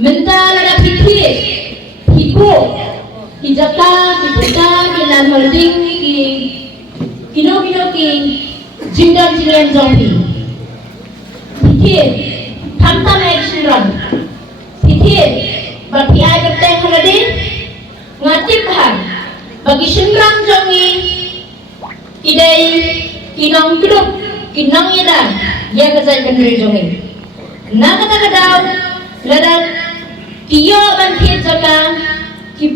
mentala na hipo hijaka hiputa kinan holding kino ki jindan jingan zombie tamtam action run bagi ay kateng haladin ngatip han bagi sengrang jongi idai kinong grup kinong yadan ya kazai kendri jongi na kata kadaw ladat kiyo ban thiet jaka ki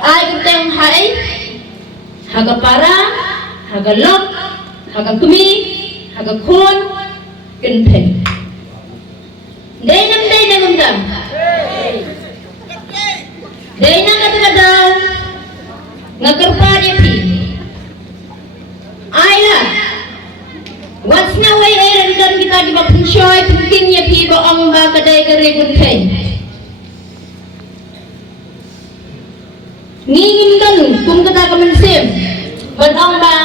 ay kateng hai haga para haga lok haga kumi haga khon kenteng day nam dam day na kata daw ngakarpa dia pi ayla what's na way ay dan kita di bawah penshoy penting ya pi ba ang ba kadai kare kenteng ngingin kan kung kata kamansim badang ba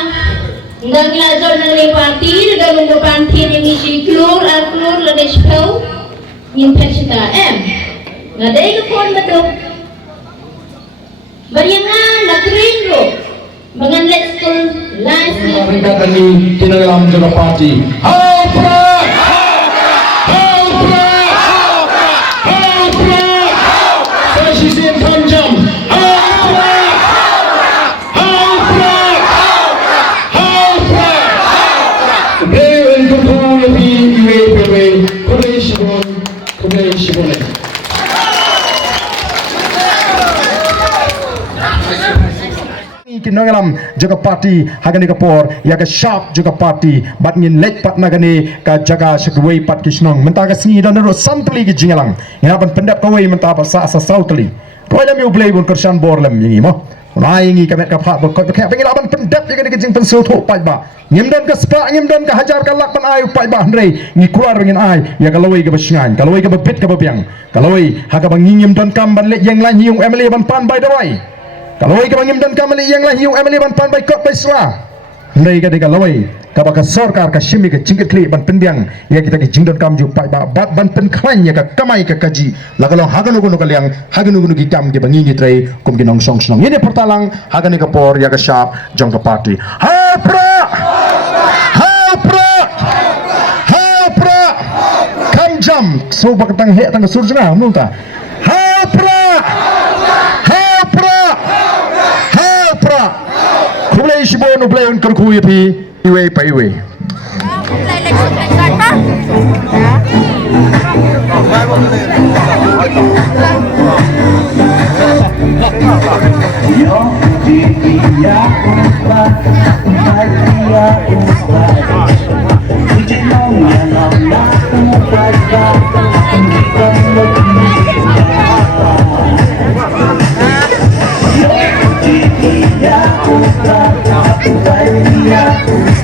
ngang lazo na lewati dalam berpanti yang isi klur lada sepau ngintip kita ngadai ke pon betul bariangan latrin ro mangan let's school live mereka kami Kinagalam Jaga Party Kinagalam Jaga Party hagani kapor yaga sharp Jaga Party bat ngin lek pat nagani ka jaga segway pat kisnong mentaga singi dan ro sampli ki jingalang ngapan pendap kawai mentaba sa sautli roilam yu blay bun kersan borlam yingi mo nai ngi kamet ka phat bokot ka pengin aban pendap yaga ni jing pensul tho pai ba ngimdan ka spa ngimdan ka hajar ka lak pan ayu pai ba ndrei ngi kuar ngin ai ya kaloi ka basingan kaloi ka bebet ka bebiang kaloi haga bang ngim dan kam ban lek yang la hiung emily ban pan bai dawai kaloi ka bangim dan kamali yang lah hiung emily ban pan bai kop bai swa ndai ka de kaloi ka ba ka sarkar ka shimi ka jingit kli ban pendiang ya kita ki jingdon kam ju pai ba bat ban pen khlan ya ka kamai ka kaji lagalo haganu gunu kaliang haganu gunu ki kam ki bangi ni trai kum ki nong song snong ini pertalang hagani ka por ya ka sharp jong ka party hapra kam jam so ba tang he tang surjna multa hapra Kulay sibon ublay un kerkuy pi iwe pa iwe. Yeah.